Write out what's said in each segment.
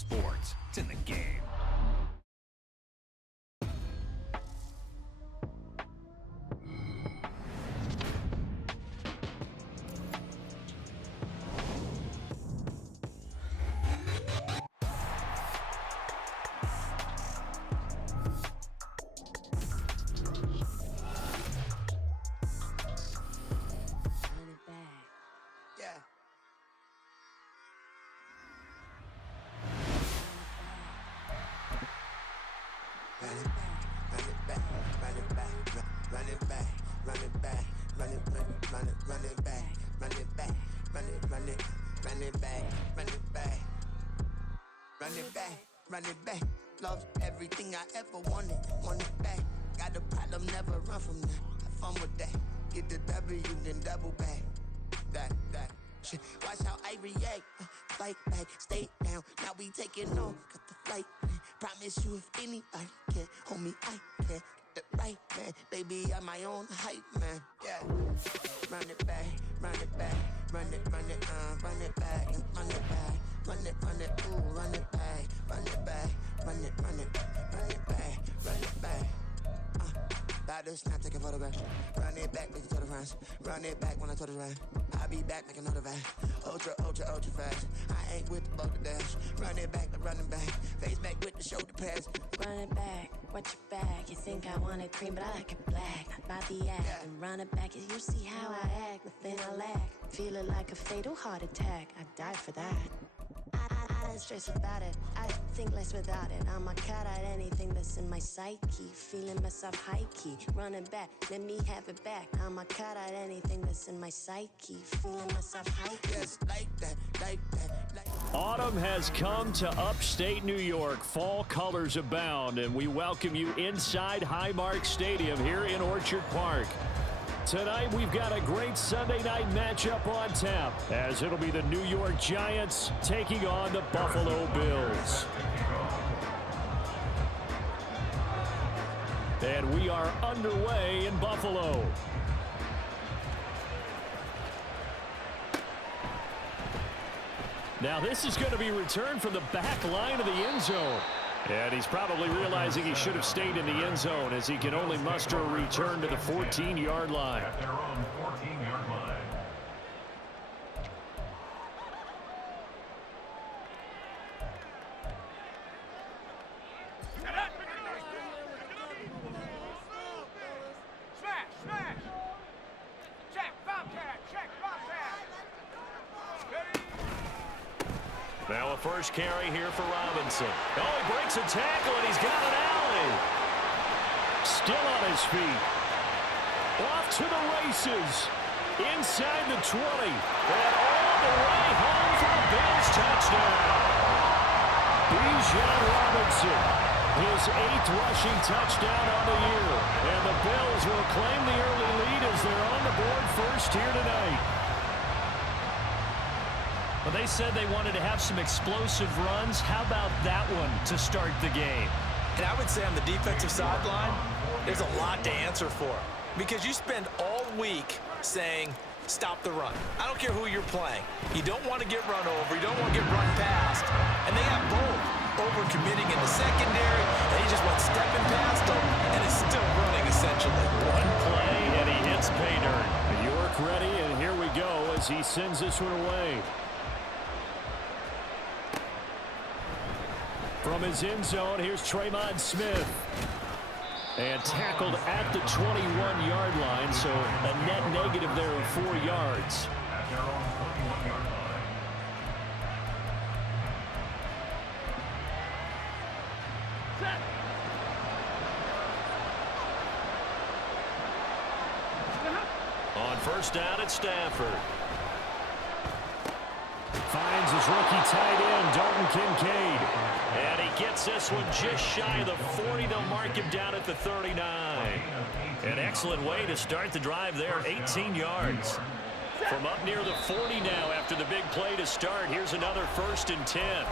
sports. It's in the game. Run it back, love everything I ever wanted, want it back. Got a problem, never run from that. Have fun with that. Get the W, then double back. That shit. Watch how I react. Fight back, stay down. Now we taking on, got the flight. Promise you, if anybody can, homie, I can. Get the right man, baby, I'm my own hype man. Yeah. Run it back, run it back, run it back, and run it back. Run it, ooh, run it back, run it back, run it back, run it back. Baddest, not taking photographs. Run it back, make it to the friends. Run it back when I told it right. I'll be back, make another back. Ultra fast. I ain't with the boat to dash. Run it back, I'm running back. Face back with the shoulder pads. Run it back, watch your back. You think I want it cream, but I like it black. About the act and run it back. You see how I act, nothing I lack. Feeling like a fatal heart attack. I'd die for that. I don't stress about it, I think less without it. I'ma cut out anything that's in my psyche. Feeling myself high-key, running back, let me have it back. I'ma cut out anything that's in my psyche. Feeling myself high-key. Yes, like that. Autumn has come to upstate New York. Fall colors abound, and we welcome you inside Highmark Stadium here in Orchard Park. Tonight, we've got a great Sunday night matchup on tap, as it'll be the New York Giants taking on the Buffalo Bills. And we are underway in Buffalo. Now, this is going to be returned from the back line of the end zone. And he's probably realizing he should have stayed in the end zone, as he can only muster a return to the 14-yard line. At their own 14-yard line. Smash! Check, Bobcat! Now a first carry here for Robinson. Oh, he breaks a tackle, and he's got an alley. Still on his feet. Off to the races. Inside the 20. And all the way home for a Bills touchdown. Bijan Robinson, his 8th rushing touchdown on the year. And the Bills will claim the early lead as they're on the board first here tonight. Well, they said they wanted to have some explosive runs. How about that one to start the game? And I would say on the defensive sideline, there's a lot to answer for. Because you spend all week saying, stop the run. I don't care who you're playing. You don't want to get run over. You don't want to get run past. And they have both. Over-committing in the secondary, and he just went stepping past them, and is still running, essentially. One play, and he hits pay dirt. York ready, and here we go as he sends this one away. From his end zone, here's Tremon Smith. And tackled at the 21-yard line, so a net negative there of 4 yards. At their own 21-yard line. On first down at Stafford. Finds his rookie tight end, Dalton Kincaid. And he gets this one just shy of the 40. They'll mark him down at the 39. An excellent way to start the drive there, 18 yards. From up near the 40 now after the big play to start. Here's another 1st and 10.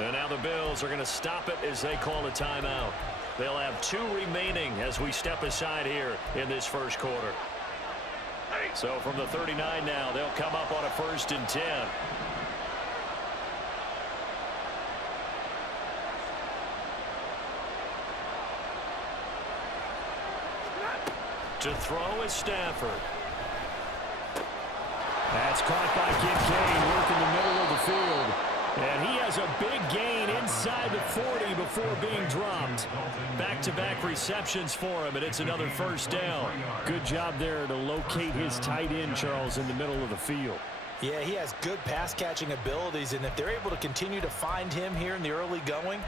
And now the Bills are going to stop it as they call a timeout. They'll have 2 remaining as we step aside here in this first quarter. So from the 39 now, they'll come up on a 1st and 10. To throw is Stafford. That's caught by Kincaid, working the middle of the field. And he has a big gain inside the 40 before being dropped. Back-to-back receptions for him, and it's another first down. Good job there to locate his tight end, Charles, in the middle of the field. Yeah, he has good pass-catching abilities, and if they're able to continue to find him here in the early going,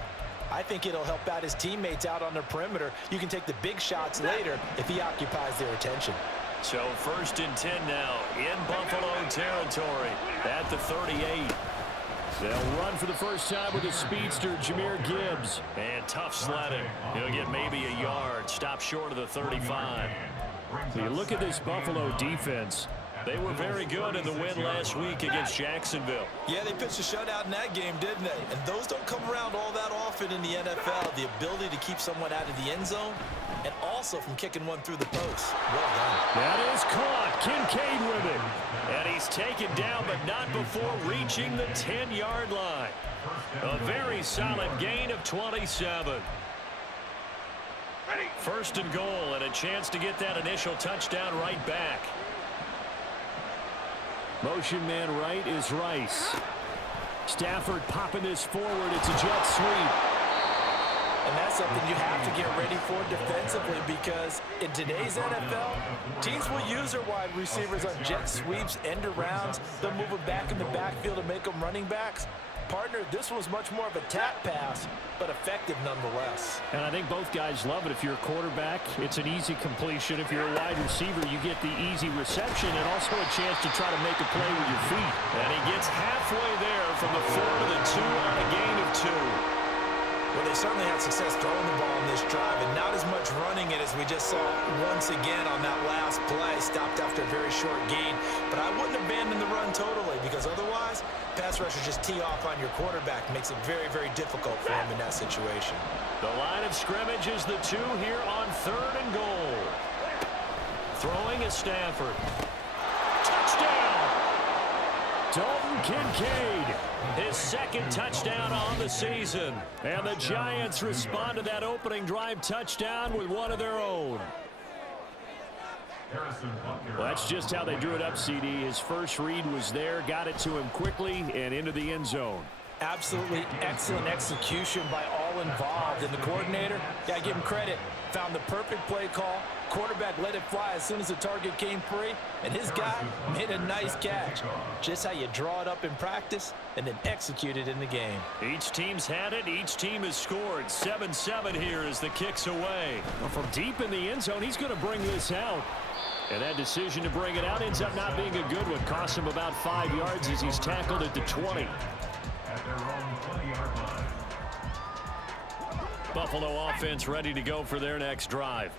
I think it'll help out his teammates out on the perimeter. You can take the big shots later if he occupies their attention. So 1st and 10 now in Buffalo territory at the 38. They'll run for the first time with a speedster, Jahmyr Gibbs. And tough sledding. He'll get maybe a yard. Stop short of the 35. So you look at this Buffalo defense. They were very good in the win last week against Jacksonville. Yeah, they pitched a shutout in that game, didn't they? And those don't come around all that often in the NFL. The ability to keep someone out of the end zone and also from kicking one through the post. Well done. That is caught. Kincaid with it. And he's taken down, but not before reaching the 10-yard line. A very solid gain of 27. 1st and goal, and a chance to get that initial touchdown right back. Motion man right is Rice. Stafford popping this forward. It's a jet sweep. And that's something you have to get ready for defensively, because in today's NFL, teams will use their wide receivers on jet sweeps, end arounds. They'll move them back in the backfield and make them running backs. Partner, this was much more of a tap pass, but effective nonetheless. And I think both guys love it. If you're a quarterback, it's an easy completion. If you're a wide receiver, you get the easy reception and also a chance to try to make a play with your feet. And he gets halfway there from the 4 to the 2 on a gain of 2. Well, they certainly had success throwing the ball in this drive, and not as much running it as we just saw once again on that last play. Stopped after a very short gain, but I wouldn't abandon the run totally, because otherwise, pass rushers just tee off on your quarterback. Makes it very, very difficult for him in that situation. The line of scrimmage is the 2 here on 3rd and goal. Throwing is Stafford. Touchdown! Dalton Kincaid. His 2nd touchdown on the season. And the Giants respond to that opening drive touchdown with one of their own. Well, that's just how they drew it up, CD. His first read was there, got it to him quickly and into the end zone. Absolutely excellent execution by all involved. And the coordinator, gotta give him credit, found the perfect play call. Quarterback let it fly as soon as the target came free, and his guy made a nice catch. Just how you draw it up in practice and then execute it in the game. Each team's had it. Each team has scored. 7-7 here as the kick's away. Well, from deep in the end zone, he's going to bring this out. And that decision to bring it out ends up not being a good one. Cost him about 5 yards as he's tackled at the 20. At their own 20-yard line. Buffalo offense ready to go for their next drive.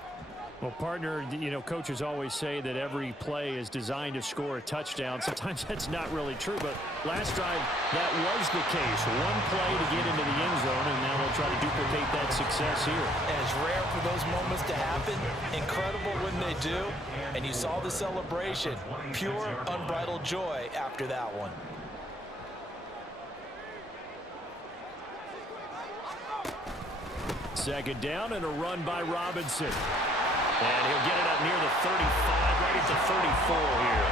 Well, partner, you know, coaches always say that every play is designed to score a touchdown. Sometimes that's not really true, but last drive, that was the case. One play to get into the end zone, and now they'll try to duplicate that success here. And it's rare for those moments to happen. Incredible when they do. And you saw the celebration. Pure, unbridled joy after that one. Second down and a run by Robinson. And he'll get it up near the 35, right at the 34 here.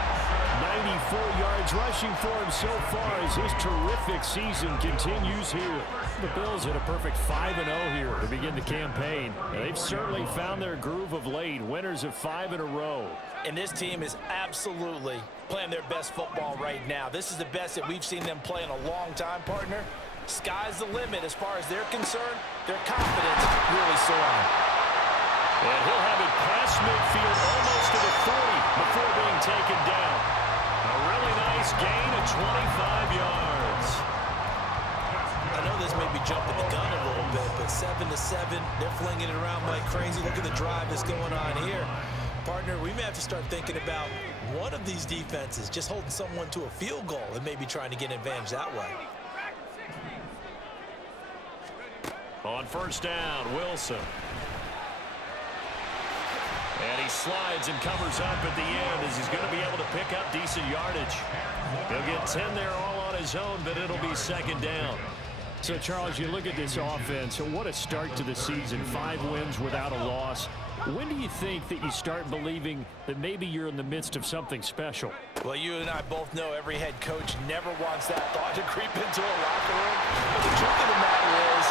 94 yards rushing for him so far as his terrific season continues here. The Bills hit a perfect 5-0 here to begin the campaign. They've certainly found their groove of late, winners of 5 in a row. And this team is absolutely playing their best football right now. This is the best that we've seen them play in a long time, partner. Sky's the limit as far as they're concerned. Their confidence really soaring. And he'll have it past midfield almost to the 40 before being taken down. A really nice gain of 25 yards. I know this may be jumping the gun a little bit, but 7-7, they're flinging it around like crazy. Look at the drive that's going on here. Partner, we may have to start thinking about one of these defenses just holding someone to a field goal and maybe trying to get an advantage that way. On first down, Wilson. And he slides and covers up at the end as he's going to be able to pick up decent yardage. He'll get 10 there all on his own, but it'll be second down. So, Charles, you look at this offense, what a start to the season. 5 wins without a loss. When do you think that you start believing that maybe you're in the midst of something special? Well, you and I both know every head coach never wants that thought to creep into a locker room. But the truth of the matter is,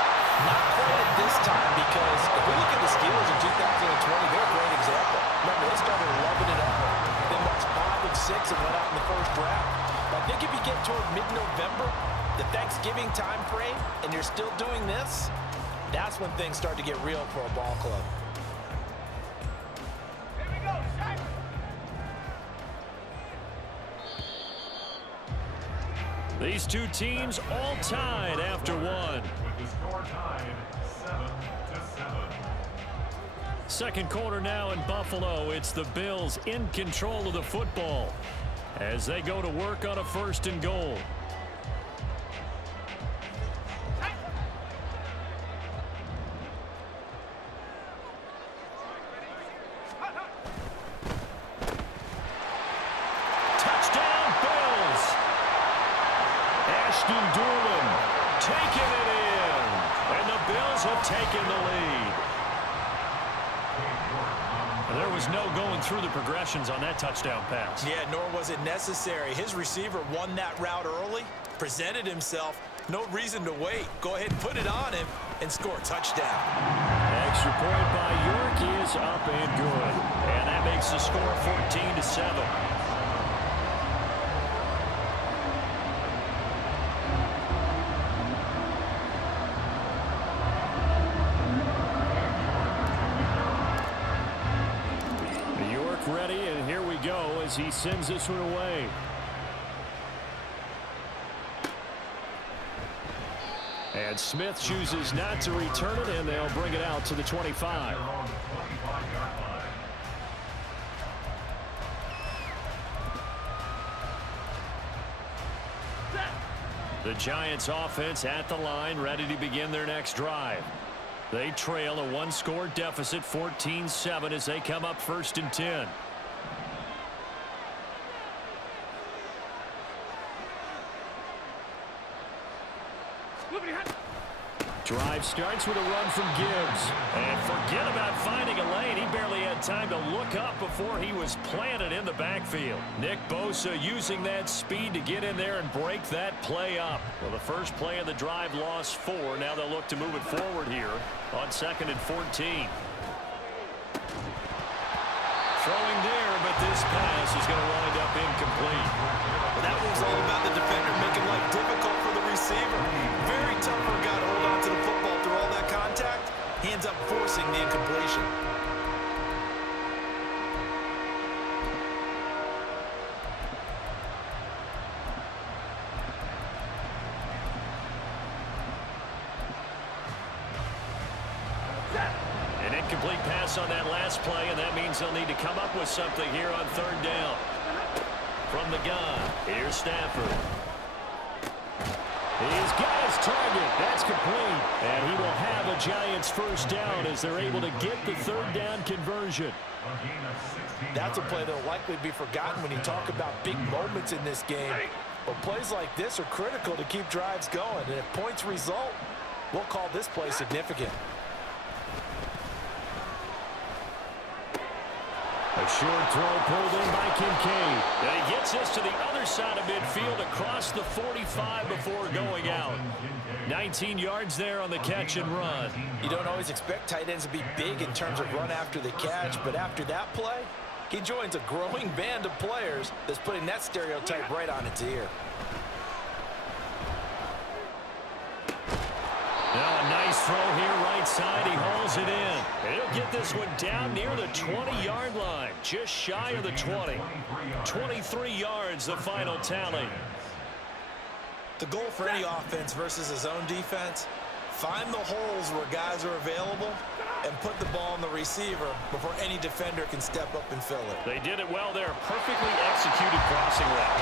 not quite at this time, because if we look at the Steelers in 2020, they're a great example. Remember, they started 11-0, then lost 5 of 6 and went out in the first round. But I think if you get toward mid-November, the Thanksgiving time frame, and you're still doing this, that's when things start to get real for a ball club. Here we go, Shaq. These two teams all tied after one. With the score tied 7-7. Second quarter now in Buffalo. It's the Bills in control of the football as they go to work on a 1st and goal. Touchdown, Bills. Ashton Dulin taking it in. And the Bills have taken the lead. There was no going through the progressions on that touchdown pass. Yeah, nor was it necessary. His receiver won that route early, presented himself. No reason to wait. Go ahead and put it on him and score a touchdown. Extra point by York is up and good. And that makes the score 14-7. Ready, and here we go as he sends this one away. And Smith chooses not to return it, and they'll bring it out to the 25. The Giants offense at the line, ready to begin their next drive. They trail a 1-score deficit, 14-7, as they come up 1st and 10. Drive starts with a run from Gibbs. And forget about finding a lane. He barely had time to look up before he was planted in the backfield. Nick Bosa using that speed to get in there and break that play up. Well, the first play of the drive lost 4. Now they'll look to move it forward here on 2nd and 14. Throwing there, but this pass is going to wind up incomplete. Well, that one's all about the defender making life difficult for the receiver. Very tough for a guy to hold on to the football through all that contact. He ends up forcing the incompletion. An incomplete pass on that last play, and that means they'll need to come up with something here on 3rd down. From the gun, here's Stafford. He's got his target. That's complete. And he will have a Giants 1st down as they're able to get the 3rd down conversion. That's a play that will likely be forgotten when you talk about big moments in this game. But plays like this are critical to keep drives going. And if points result, we'll call this play significant. A short throw pulled in by Kincaid. And he gets this to the other side of midfield across the 45 before going out. 19 yards there on the catch and run. You don't always expect tight ends to be big in terms of run after the catch, but after that play, he joins a growing band of players that's putting that stereotype right on its ear. Now a nice throw here right side. He hauls it in. And he'll get this one down near the 20-yard line, just shy of the 20. 23 yards, the final tally. The goal for any offense versus his own defense, find the holes where guys are available and put the ball on the receiver before any defender can step up and fill it. They did it well there. Perfectly executed crossing route.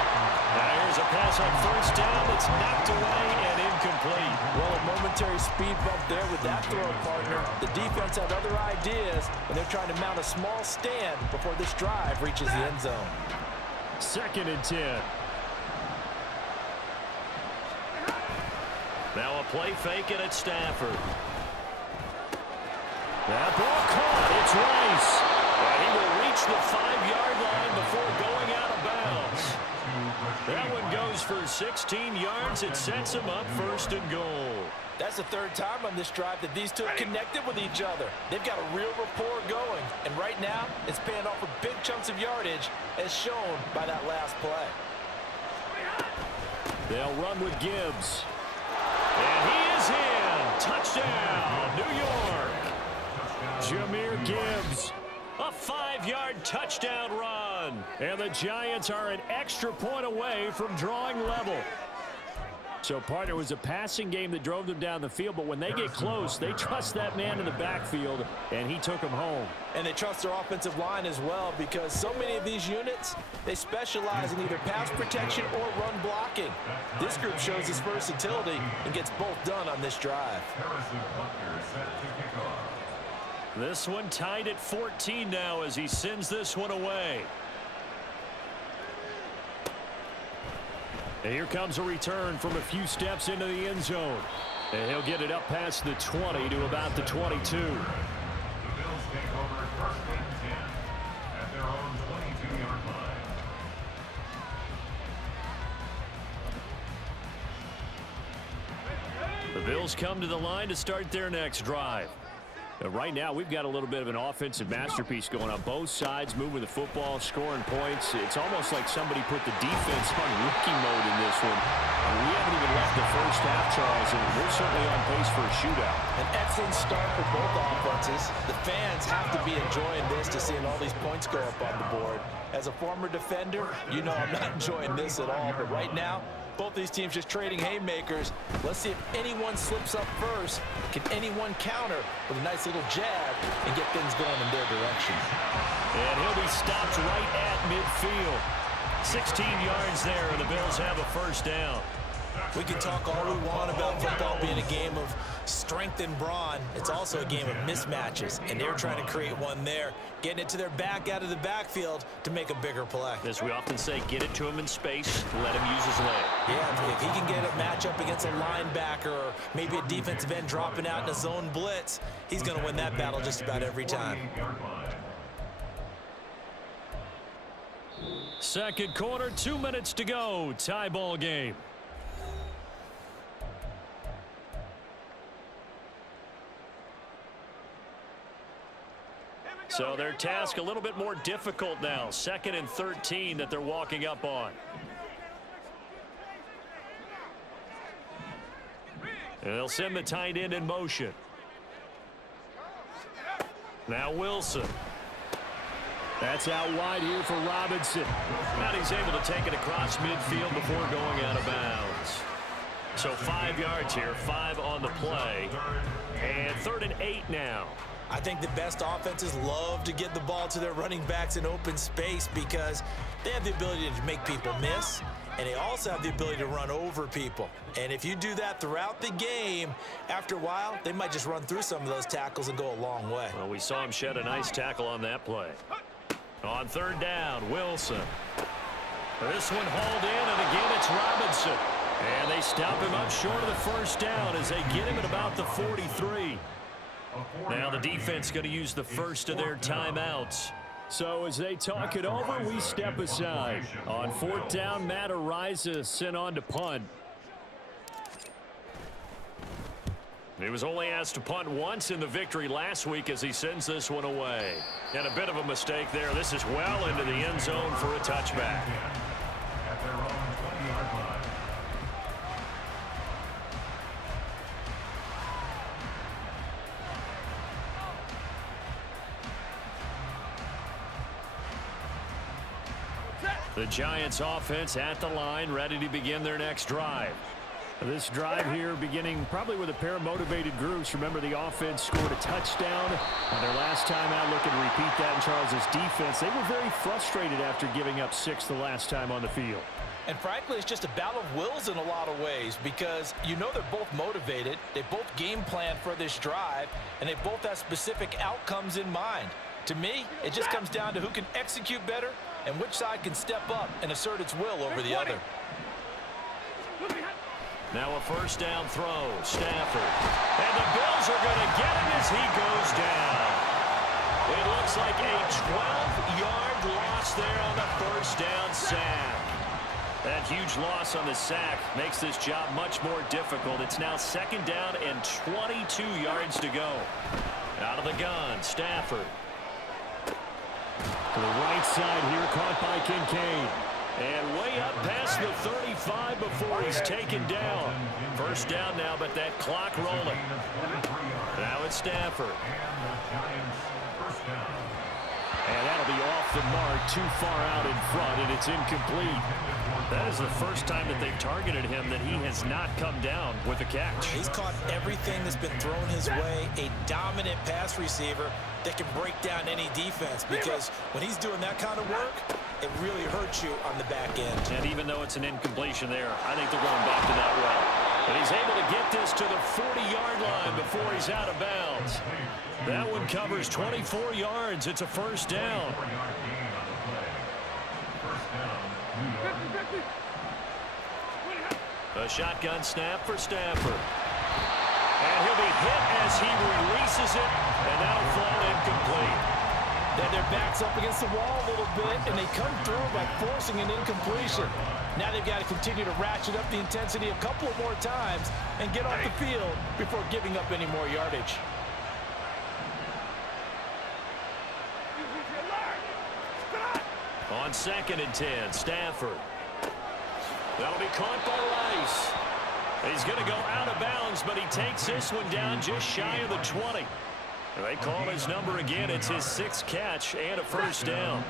Now here's a pass on 1st down that's knocked away and incomplete. Well, a momentary speed bump there with that throw, partner. The defense had other ideas, and they're trying to mount a small stand before this drive reaches the end zone. 2nd and 10. Now a play fake, and it's Stafford. That ball caught. It's Rice. And he will reach the 5-yard line before going out of bounds. That one goes for 16 yards. It sets him up 1st and goal. That's the 3rd time on this drive that these two have connected with each other. They've got a real rapport going. And right now, it's paying off with big chunks of yardage, as shown by that last play. They'll run with Gibbs. And he is in. Touchdown, New York. Jahmyr Gibbs. A 5-yard touchdown run. And the Giants are an extra point away from drawing level. So, partner, it was a passing game that drove them down the field, but when they get close, they trust that man in the backfield, and he took them home. And they trust their offensive line as well, because so many of these units, they specialize in either pass protection or run blocking. This group shows its versatility and gets both done on this drive. This one tied at 14 now as he sends this one away. And here comes a return from a few steps into the end zone. And he'll get it up past the 20 to about the 22. The Bills take over 1st and 10 at their own 22-yard line. The Bills come to the line to start their next drive. Right now, we've got a little bit of an offensive masterpiece going on both sides, moving the football, scoring points. It's almost like somebody put the defense on rookie mode in this one. We haven't even left the first half, Charles, and we're certainly on pace for a shootout. An excellent start for both offenses. The fans have to be enjoying this to seeing all these points go up on the board. As a former defender, you know I'm not enjoying this at all, but right now, both these teams just trading haymakers. Let's see if anyone slips up first. Can anyone counter with a nice little jab and get things going in their direction? And he'll be stopped right at midfield. 16 yards there, and the Bills have a 1st down. We can talk all we want about football being a game of strength and brawn. It's also a game of mismatches, and they're trying to create one there, getting it to their back out of the backfield to make a bigger play. As we often say, get it to him in space, let him use his leg. Yeah, if he can get a matchup against a linebacker or maybe a defensive end dropping out in a zone blitz, he's going to win that battle just about every time. 2nd quarter, 2 minutes to go. Tie ball game. So their task a little bit more difficult now. 2nd and 13 that they're walking up on. And they'll send the tight end in motion. Now Wilson. That's out wide here for Robinson. And he's able to take it across midfield before going out of bounds. So 5 yards here, 5 on the play. And 3rd and 8 now. I think the best offenses love to get the ball to their running backs in open space because they have the ability to make people miss, and they also have the ability to run over people. And if you do that throughout the game, after a while, they might just run through some of those tackles and go a long way. Well, we saw him shed a nice tackle on that play. On 3rd down, Wilson. This one hauled in, and again it's Robinson. And they stop him up short of the 1st down as they get him at about the 43. Now the defense going to use the first of their timeouts. So as they talk it over, we step aside. On 4th down, Matt Araiza sent on to punt. He was only asked to punt once in the victory last week as he sends this one away. And a bit of a mistake there. This is well into the end zone for a touchback. At their own 20-yard line. The Giants offense at the line, ready to begin their next drive. This drive here beginning probably with a pair of motivated groups. Remember, the offense scored a touchdown on their last time out. Looking to repeat that in Charles's defense. They were very frustrated after giving up 6 the last time on the field. And frankly, it's just a battle of wills in a lot of ways because you know they're both motivated. They both game plan for this drive, and they both have specific outcomes in mind. To me, it just comes down to who can execute better and which side can step up and assert its will over the other. Now a first down throw. Stafford. And the Bills are going to get him as he goes down. It looks like a 12-yard loss there on the first down sack. That huge loss on the sack makes this job much more difficult. It's now second down and 22 yards to go. Out of the gun, Stafford. To the right side here, caught by Kincaid. And way up past the 35 before he's taken down. First down now, but that clock rolling. Now it's Stafford. And that'll be off the mark, too far out in front, and it's incomplete. That is the first time that they've targeted him that he has not come down with a catch. He's caught everything that's been thrown his way. A dominant pass receiver that can break down any defense, because when he's doing that kind of work, it really hurts you on the back end. And even though it's an incompletion there, I think they're going back to that well. But he's able to get this to the 40-yard line before he's out of bounds. That one covers 24 yards. It's a first down. A shotgun snap for Stafford. And he'll be hit as he releases it, and that'll fall incomplete. Then their back's up against the wall a little bit, and they come through by forcing an incompletion. Now they've got to continue to ratchet up the intensity a couple of more times and get off the field before giving up any more yardage. On 2nd and 10, Stafford. That'll be caught by Rice. He's going to go out of bounds, but he takes this one down just shy of the 20. They call his number again. It's his 6th catch and a first down.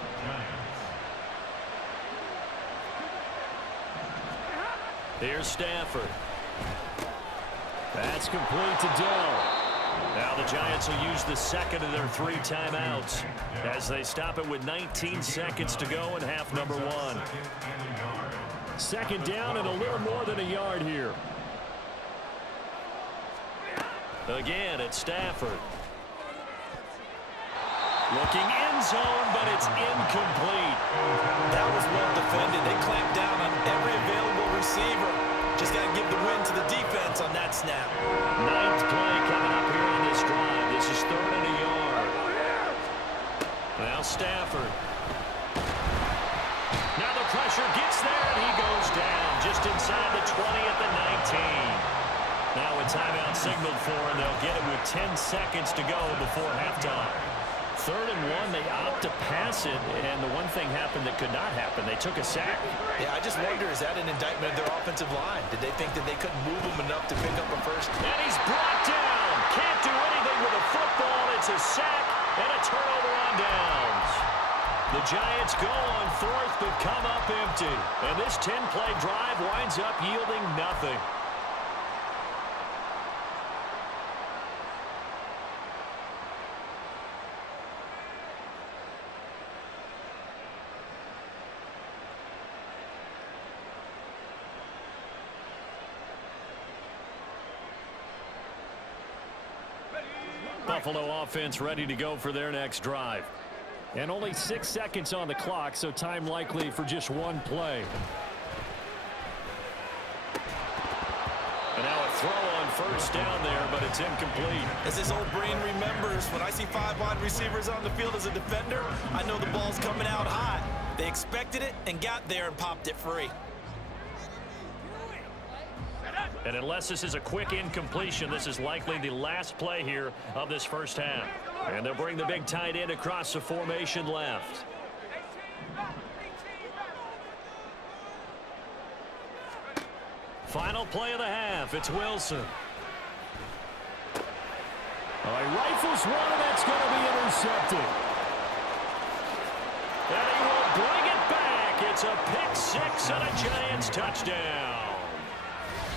Here's Stafford. That's complete to Dell. Now the Giants will use the second of their 3 timeouts as they stop it with 19 seconds to go in half number 1. Second down and a little more than a yard here. Again, it's Stafford. Looking end zone, but it's incomplete. That was well defended. They clamped down on every available receiver. Just got to give the win to the defense on that snap. 9th play coming up here on this drive. This is 3rd and a yard. Now Stafford. Now the pressure gets there, and he goes down just inside the 20 at the 19. Now a timeout signaled for, and they'll get it with 10 seconds to go before halftime. 3rd and 1, they opt to pass it, and the one thing happened that could not happen. They took a sack. Yeah, I just wonder, is that an indictment of their offensive line? Did they think that they couldn't move him enough to pick up a first? And he's brought down. Can't do anything with a football. It's a sack and a turnover on downs. The Giants go on 4th, but come up empty. And this 10-play drive winds up yielding nothing. Buffalo offense ready to go for their next drive. And only 6 seconds on the clock, so time likely for just one play. And now a throw on first down there, but it's incomplete. As this old brain remembers, when I see 5 wide receivers on the field as a defender, I know the ball's coming out hot. They expected it and got there and popped it free. And unless this is a quick incompletion, this is likely the last play here of this first half. And they'll bring the big tight end across the formation left. Final play of the half. It's Wilson. All right, rifles one, and that's going to be intercepted. And he will bring it back. It's a pick 6 and a Giants touchdown.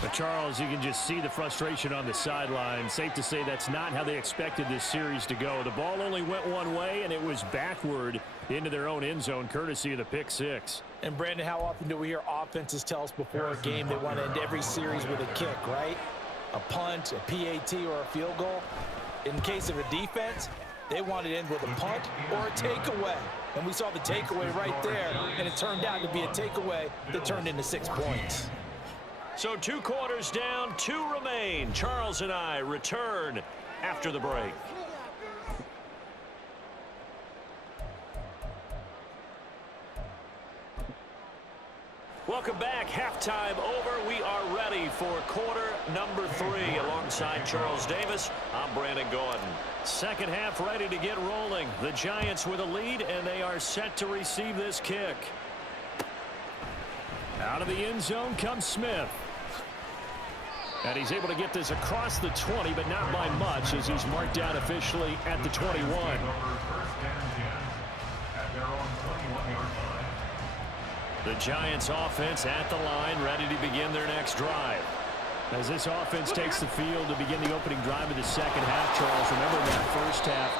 But Charles, you can just see the frustration on the sideline. Safe to say that's not how they expected this series to go. The ball only went one way, and it was backward into their own end zone, courtesy of the pick 6. And, Brandon, how often do we hear offenses tell us before a game they want to end every series with a kick, right? A punt, a PAT, or a field goal. In case of a defense, they want to end with a punt or a takeaway. And we saw the takeaway right there, and it turned out to be a takeaway that turned into 6 points. So 2 quarters down, 2 remain. Charles and I return after the break. Welcome back. Halftime over. We are ready for quarter number 3. Alongside Charles Davis, I'm Brandon Gordon. Second half ready to get rolling. The Giants with a lead, and they are set to receive this kick. Out of the end zone comes Smith. And he's able to get this across the 20, but not by much, as he's marked down officially at the 21. The Giants offense at the line, ready to begin their next drive. As this offense takes the field to begin the opening drive of the second half, Charles, remember in that first half,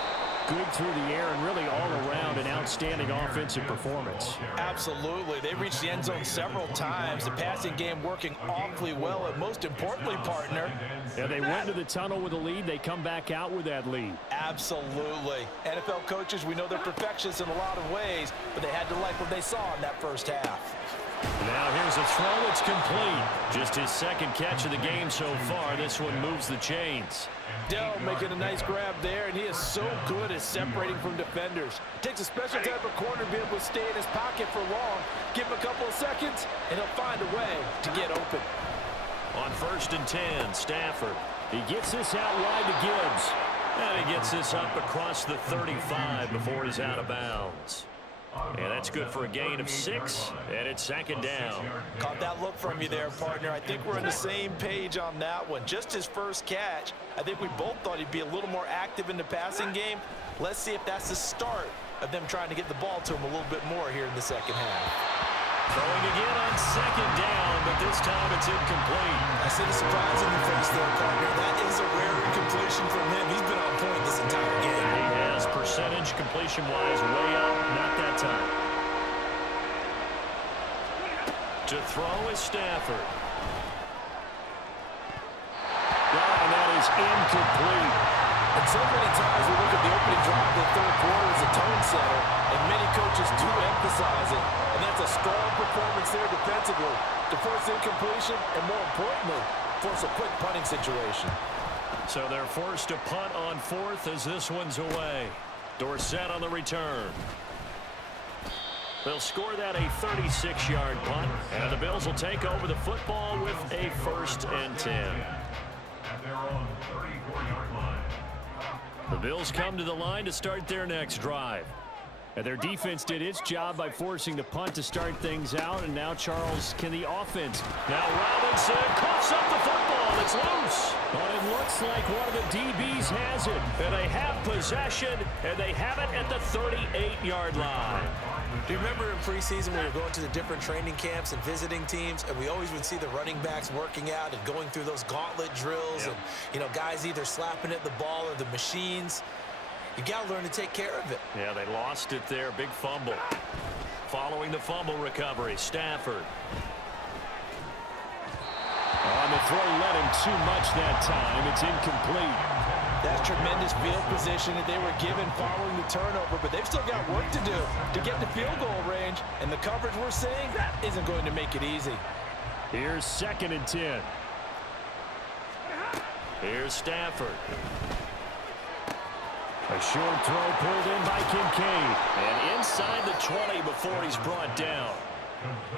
good through the air and really all around an outstanding offensive performance. Absolutely. They reached the end zone several times. The passing game working awfully well, and most importantly, partner. Yeah, they went to the tunnel with a lead. They come back out with that lead. Absolutely. NFL coaches, we know they're perfectionists in a lot of ways, but they had to like what they saw in that first half. Now here's a throw. It's complete. Just his second catch of the game so far. This one moves the chains. Dell making a nice grab there, and he is so good at separating from defenders. It takes a special type of corner to be able to stay in his pocket for long. Give him a couple of seconds, and he'll find a way to get open. On 1st and 10, Stafford. He gets this out wide to Gibbs. And he gets this up across the 35 before he's out of bounds. And that's good for a gain of 6, and it's 2nd down. Caught that look from you there, partner. I think we're on the same page on that one. Just his first catch. I think we both thought he'd be a little more active in the passing game. Let's see if that's the start of them trying to get the ball to him a little bit more here in the second half. Throwing again on 2nd down, but this time it's incomplete. I see the surprise in your face there, partner. That is a rare incompletion from him. He's been on point this entire game. He has percentage completion-wise way up, not that time. To throw is Stafford. And that is incomplete. And so many times we look at the opening drive of the third quarter as a tone setter, and many coaches do emphasize it. And that's a strong performance there defensively to force incompletion and, more importantly, force a quick punting situation. So they're forced to punt on 4th as this one's away. Dorsett on the return. They'll score that a 36-yard punt, and the Bills will take over the football with a 1st and 10. At their own 34-yard line. The Bills come to the line to start their next drive. And their defense did its job by forcing the punt to start things out, and now, Charles, can the offense? Now Robinson coughs up the football. It's loose. But it looks like one of the DBs has it. And they have possession, and they have it at the 38-yard line. Do you remember in preseason we were going to the different training camps and visiting teams, and we always would see the running backs working out and going through those gauntlet drills, and, you know, guys either slapping at the ball or the machines. You got to learn to take care of it. Yeah, they lost it there. Big fumble. Following the fumble recovery, Stafford. On the throw, led him too much that time. It's incomplete. That's tremendous field position that they were given following the turnover, but they've still got work to do to get to field goal range, and the coverage we're seeing isn't going to make it easy. Here's 2nd and 10. Here's Stafford. A short throw pulled in by Kincaid. And inside the 20 before he's brought down.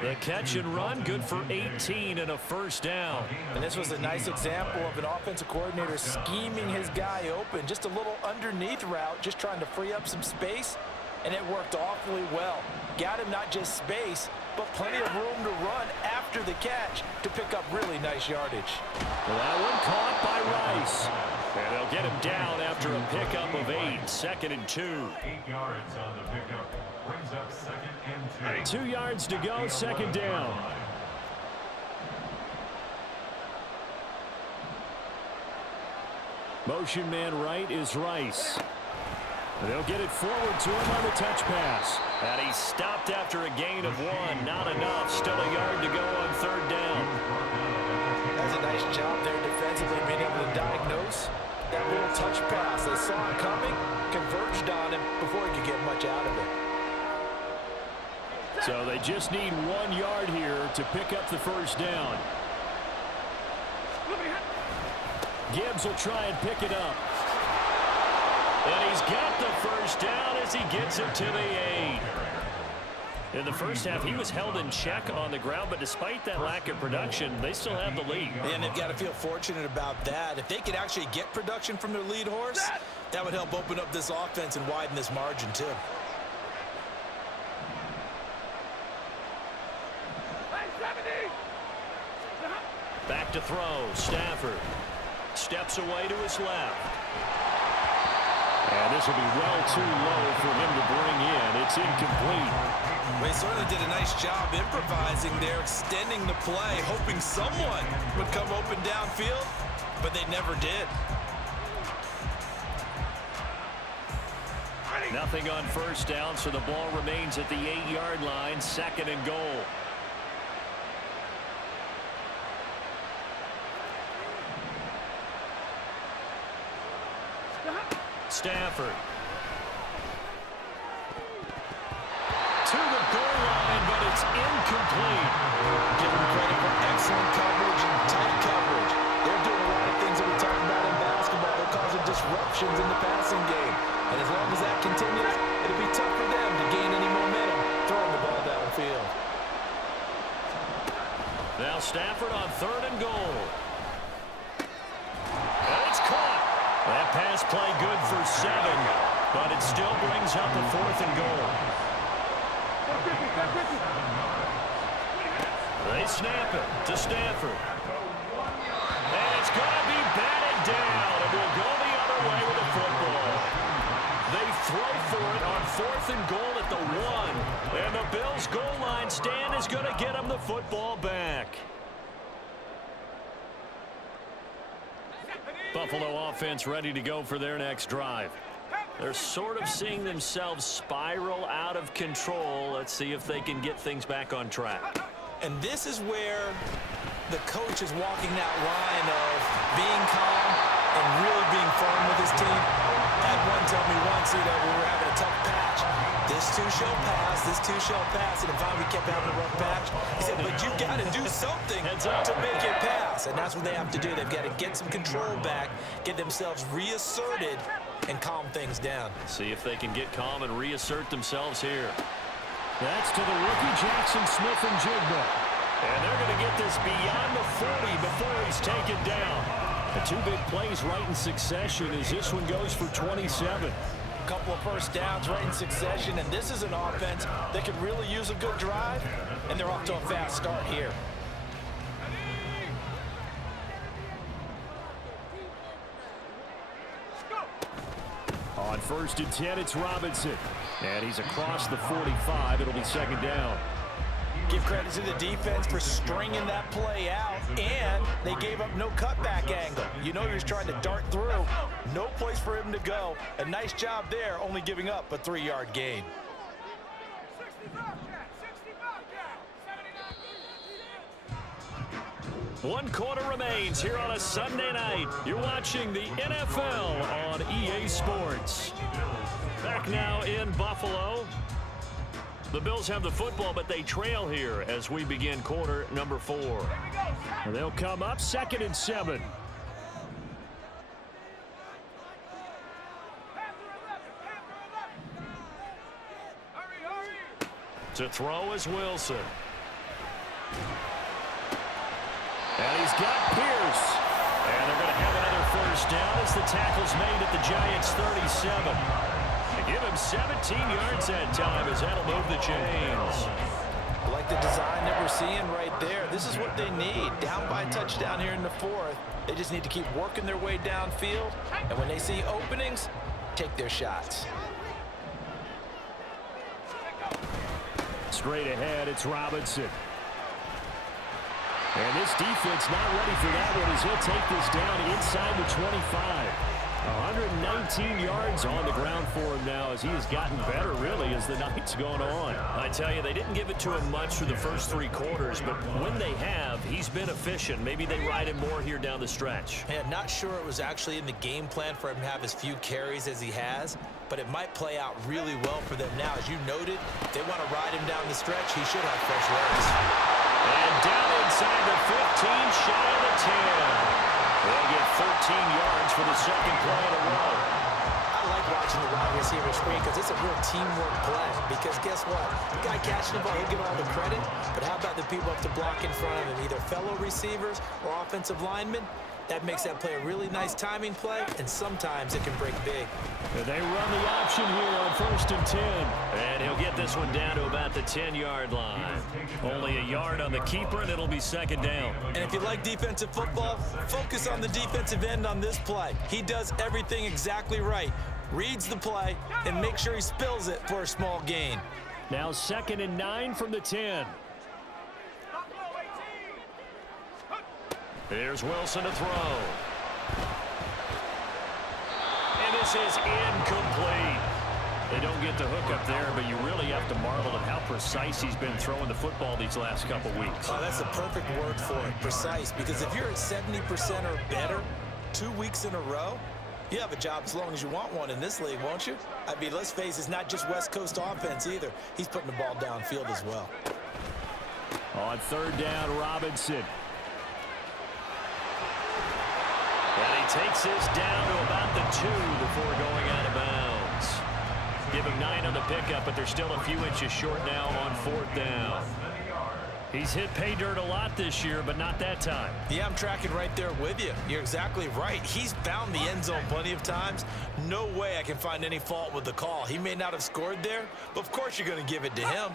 The catch and run, good for 18 and a 1st down. And this was a nice example of an offensive coordinator scheming his guy open. Just a little underneath route, just trying to free up some space, and it worked awfully well. Got him not just space, but plenty of room to run after the catch to pick up really nice yardage. Well, that one caught by Rice. And they'll get him down after a pickup of 8, 2nd and 2. 8 yards on the pickup. Brings up 2nd and 2. 2 yards to go, 2nd down. Motion man right is Rice. They'll get it forward to him on the touch pass. And he stopped after a gain of 1. Not enough. Still a yard to go on 3rd down. That's a nice job there defensively, being able to diagnose that little touch pass. They saw it coming, converged on him before he could get much out of it. So they just need 1 yard here to pick up the 1st down. Gibbs will try and pick it up. And he's got the first down as he gets it to the 8. In the first half, he was held in check on the ground, but despite that lack of production, they still have the lead. And they've got to feel fortunate about that. If they could actually get production from their lead horse, that would help open up this offense and widen this margin too. Back to throw. Stafford steps away to his left. And this will be well too low for him to bring in. It's incomplete. They certainly did a nice job improvising there, extending the play, hoping someone would come open downfield, but they never did. Nothing on first down, so the ball remains at the 8-yard line, 2nd and goal. Stafford. To the goal line, but it's incomplete. Give them credit for excellent coverage and tight coverage. They're doing a lot of things that we talk about in basketball. They're causing disruptions in the passing game. And as long as that continues, it'll be tough for them to gain any momentum throwing the ball downfield. Now Stafford on 3rd and goal. And it's caught. That pass play good for 7, but it still brings up a 4th and goal. They snap it to Stafford. And it's going to be batted down, and we'll go the other way with the football. They throw for it on 4th and goal at the 1, and the Bills' goal line stand is going to get them the football back. Buffalo offense ready to go for their next drive. They're sort of seeing themselves spiral out of control. Let's see if they can get things back on track. And this is where the coach is walking that line of being calm and really being firm with his team. I had one tell me once, we were having a tough patch. This too shall pass, this too shall pass. And finally we kept having a rough patch. He said, but you got to do something to make it pass. And that's what they have to do. They've got to get some control back, get themselves reasserted, and calm things down. See if they can get calm and reassert themselves here. That's to the rookie Jackson Smith-Njigba. And they're going to get this beyond the 40 before he's taken down. The 2 big plays right in succession as this one goes for 27. A couple of first downs right in succession, and this is an offense that could really use a good drive, and they're off to a fast start here. On 1st and 10, it's Robinson. And he's across the 45. It'll be 2nd down. Give credit to the defense for stringing that play out, and they gave up no cutback angle. You know he was trying to dart through. No place for him to go. A nice job there, only giving up a 3-yard gain. 1 quarter remains here on a Sunday night. You're watching the NFL on EA Sports. Back now in Buffalo. The Bills have the football, but they trail here as we begin quarter number 4. They'll come up 2nd and 7. To throw is Wilson. And he's got Pierce. And they're going to have another first down as the tackle's made at the Giants' 37. They give him 17 yards that time as that'll move the chains. I like the design that we're seeing right there. This is what they need. Down by a touchdown here in the 4th. They just need to keep working their way downfield. And when they see openings, take their shots. Straight ahead, it's Robinson. And this defense not ready for that one as he'll take this down inside the 25. 119 yards on the ground for him now as he has gotten better, really, as the night's gone on. I tell you, they didn't give it to him much through the first 3 quarters, but when they have, he's been efficient. Maybe they ride him more here down the stretch. Yeah, not sure it was actually in the game plan for him to have as few carries as he has, but it might play out really well for them now. As you noted, if they want to ride him down the stretch, he should have fresh legs. And down inside the 15, shy of the 10. yards for the second play in a row. I like watching the wide receiver screen because it's a real teamwork play. Because guess what? The guy catching the ball, he'll get all the credit. But how about the people up to block in front of him, either fellow receivers or offensive linemen? That makes that play a really nice timing play, and sometimes it can break big. They run the option here on 1st and 10. And he'll get this one down to about the 10-yard line. Only a yard on the keeper, and it'll be second down. And if you like defensive football, focus on the defensive end on this play. He does everything exactly right. Reads the play and make sure he spills it for a small gain. Now 2nd and 9 from the 10. Here's Wilson to throw. And this is incomplete. They don't get the hook up there, but you really have to marvel at how precise he's been throwing the football these last couple weeks. Oh, that's the perfect word for it, precise. Because if you're at 70% or better 2 weeks in a row, you have a job as long as you want one in this league, won't you? I mean, let's face it, it's not just West Coast offense either. He's putting the ball downfield as well. On 3rd down, Robinson. And he takes this down to about the 2 before going out of bounds. Give him 9 on the pickup, but they're still a few inches short now on 4th down. He's hit pay dirt a lot this year, but not that time. Yeah, I'm tracking right there with you. You're exactly right. He's found the end zone plenty of times. No way I can find any fault with the call. He may not have scored there, but of course you're going to give it to him.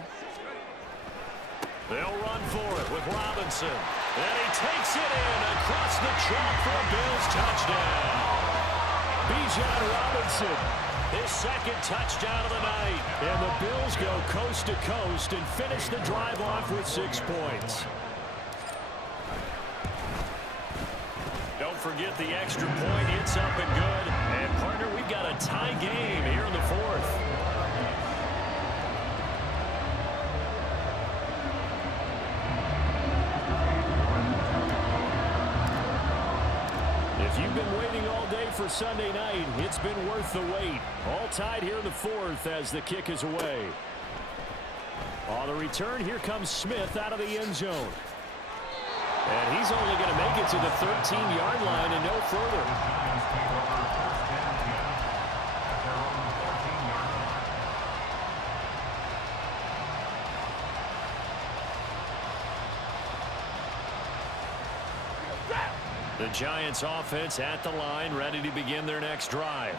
They'll run for it with Robinson. And he takes it in across the chalk for a Bills touchdown. Bijan Robinson, his 2nd touchdown of the night. And the Bills go coast to coast and finish the drive off with 6 points. Don't forget the extra point. It's up and good. And, partner, we've got a tie game here in the 4th. If you've been waiting all day for Sunday night, it's been worth the wait. All tied here in the 4th as the kick is away. On the return, here comes Smith out of the end zone. And he's only going to make it to the 13-yard line and no further. The Giants offense at the line, ready to begin their next drive.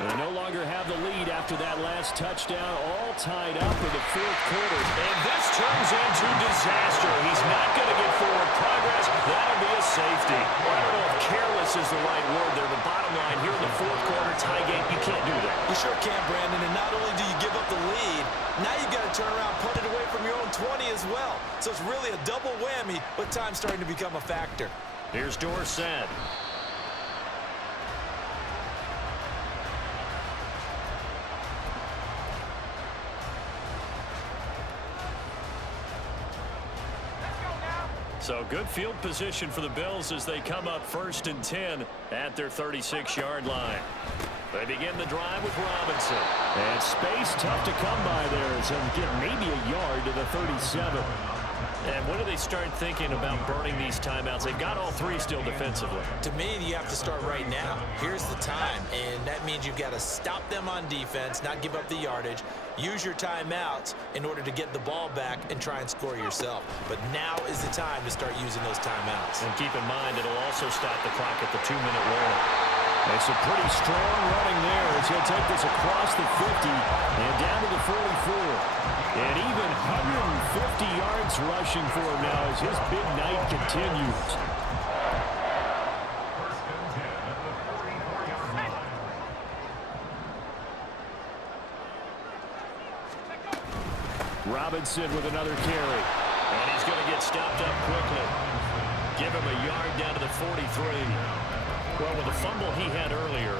They no longer have the lead after that last touchdown, all tied up in the 4th quarter. And this turns into disaster. He's not going to get forward progress. That'll be a safety. I don't know if careless is the right word there, but bottom line, here in the 4th quarter, tie game, you can't do that. You sure can, Brandon. And not only do you give up the lead, now you got to turn around, punt it away from your own 20 as well. So it's really a double whammy with time starting to become a factor. Here's Dorsett. So good field position for the Bills as they come up 1st and 10 at their 36-yard line. They begin the drive with Robinson. And space tough to come by there as he'll get maybe a yard to the 37. And when do they start thinking about burning these timeouts? They've got all 3 still defensively. To me, you have to start right now. Here's the time, and that means you've got to stop them on defense, not give up the yardage, use your timeouts in order to get the ball back and try and score yourself. But now is the time to start using those timeouts. And keep in mind, it'll also stop the clock at the 2-minute warning. It's a pretty strong running there as he'll take this across the 50 and down to the 44. And even 150 yards rushing for him now as his big night continues. Robinson with another carry. And he's going to get stopped up quickly. Give him a yard down to the 43. Well, with the fumble he had earlier,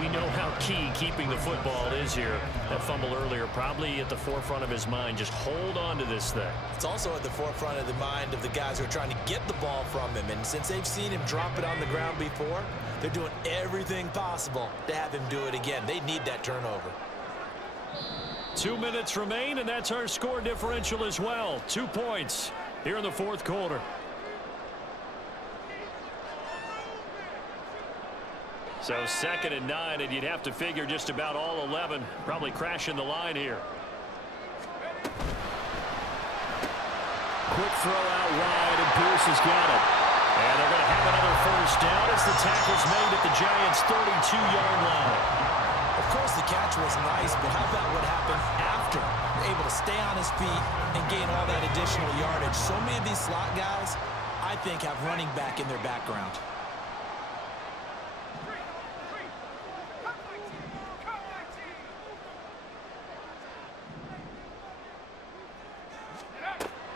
we know how key keeping the football is here. That fumble earlier probably at the forefront of his mind. Just hold on to this thing. It's also at the forefront of the mind of the guys who are trying to get the ball from him. And since they've seen him drop it on the ground before, they're doing everything possible to have him do it again. They need that turnover. 2 minutes remain, and that's our score differential as well. 2 points here in the 4th quarter. So 2nd and 9, and you'd have to figure just about all 11 probably crashing the line here. Quick throw out wide, and Pierce has got it. And they're going to have another first down as the tackle's made at the Giants' 32-yard line. Of course, the catch was nice, but how about what happened after? Able to stay on his feet and gain all that additional yardage. So many of these slot guys, I think, have running back in their background.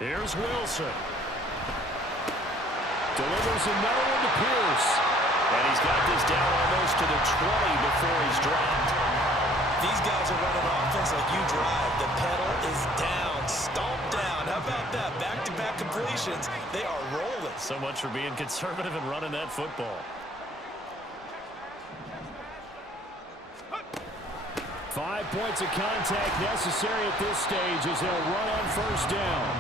Here's Wilson. Delivers another one to Pierce. And he's got this down almost to the 20 before he's dropped. These guys are running offense like you drive. The pedal is down, stomped down. How about that? Back-to-back completions. They are rolling. So much for being conservative and running that football. 5 points of contact necessary at this stage as they'll run on first down.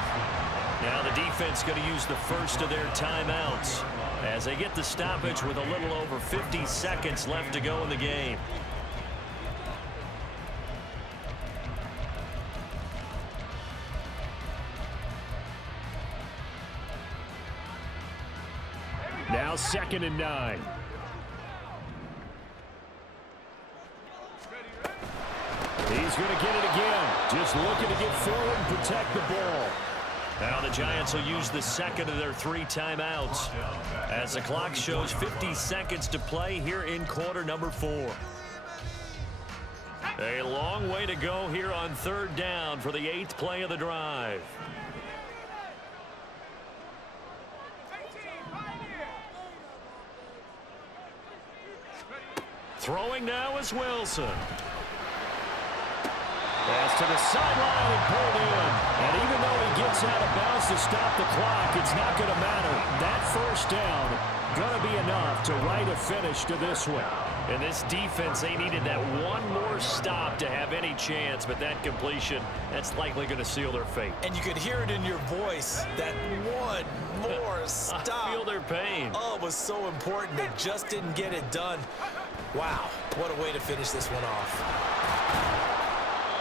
Now the defense going to use the first of their timeouts as they get the stoppage with a little over 50 seconds left to go in the game. Now 2nd and 9. He's going to get it again. Just looking to get forward and protect the ball. Now the Giants will use the second of their 3 timeouts as the clock shows 50 seconds to play here in quarter number 4. A long way to go here on 3rd down for the 8th play of the drive. Throwing now is Wilson. Pass to the sideline and pulled in. And even though he gets out of bounds to stop the clock, it's not going to matter. That first down going to be enough to write a finish to this one. And this defense, they needed that one more stop to have any chance, but that completion, that's likely going to seal their fate. And you could hear it in your voice, that one more stop. I feel their pain. Oh, it was so important. They just didn't get it done. Wow, what a way to finish this one off.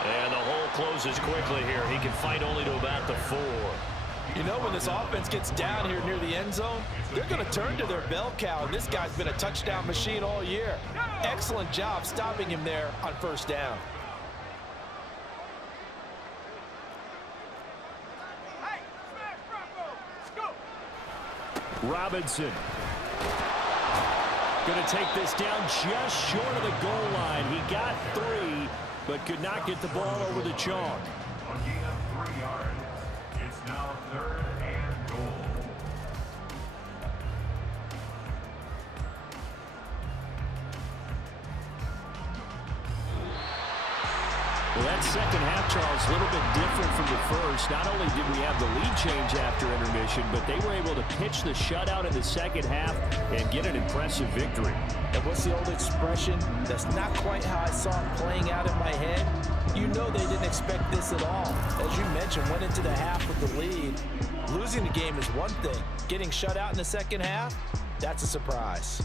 And the hole closes quickly here. He can fight only to about the 4. You know, when this offense gets down here near the end zone, they're going to turn to their bell cow, and this guy's been a touchdown machine all year. Excellent job stopping him there on first down. Robinson. Going to take this down just short of the goal line. He got 3, but could not get the ball over the chalk. A gain of 3 yards. It's now 3rd and goal. Well, that second half, Charles, a little bit different from the first. Not only did we have the lead change after intermission, but they were able to pitch the shutout in the second half and get an impressive victory. And what's the old expression? That's not quite how I saw it playing out in my head. You know they didn't expect this at all. As you mentioned, went into the half with the lead. Losing the game is one thing. Getting shut out in the second half, that's a surprise.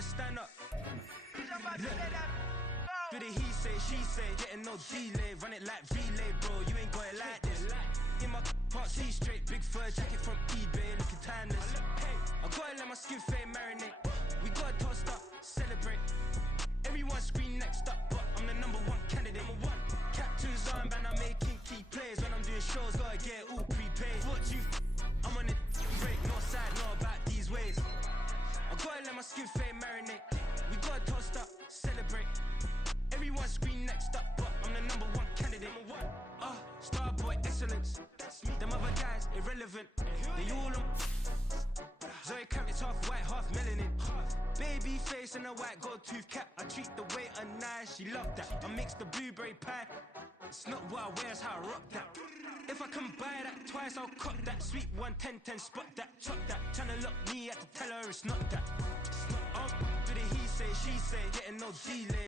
Stand up. Do the he say, she say, getting no delay, run it like relay, bro. You ain't got it like this. In my can't see straight, big fur jacket from eBay, looking timeless. I gotta let my skin fade marinate. We gotta toast up, celebrate. Everyone scream next up, but I'm the #1 candidate. Captain's armband, I'm making key plays. When I'm doing shows, gotta get it all prepaid. What you? I'm on it break, no side, no about these ways. I gotta let my skin fade marinate. We gotta toast up, celebrate. Everyone scream next up, but I'm the #1 candidate. Starboy excellence. Them other guys irrelevant. They all on. Zoe Kravitz half white, half melanin. Baby face and a white gold tooth cap. I treat the waiter nice, she love that. I mix the blueberry pie. It's not what I wear, it's how I rock that. If I can buy that twice, I'll cop that. Sweet 110, spot that, chop that. Tryna lock me, I have to tell her it's not that. It's not, do the he say, she say, getting no delay.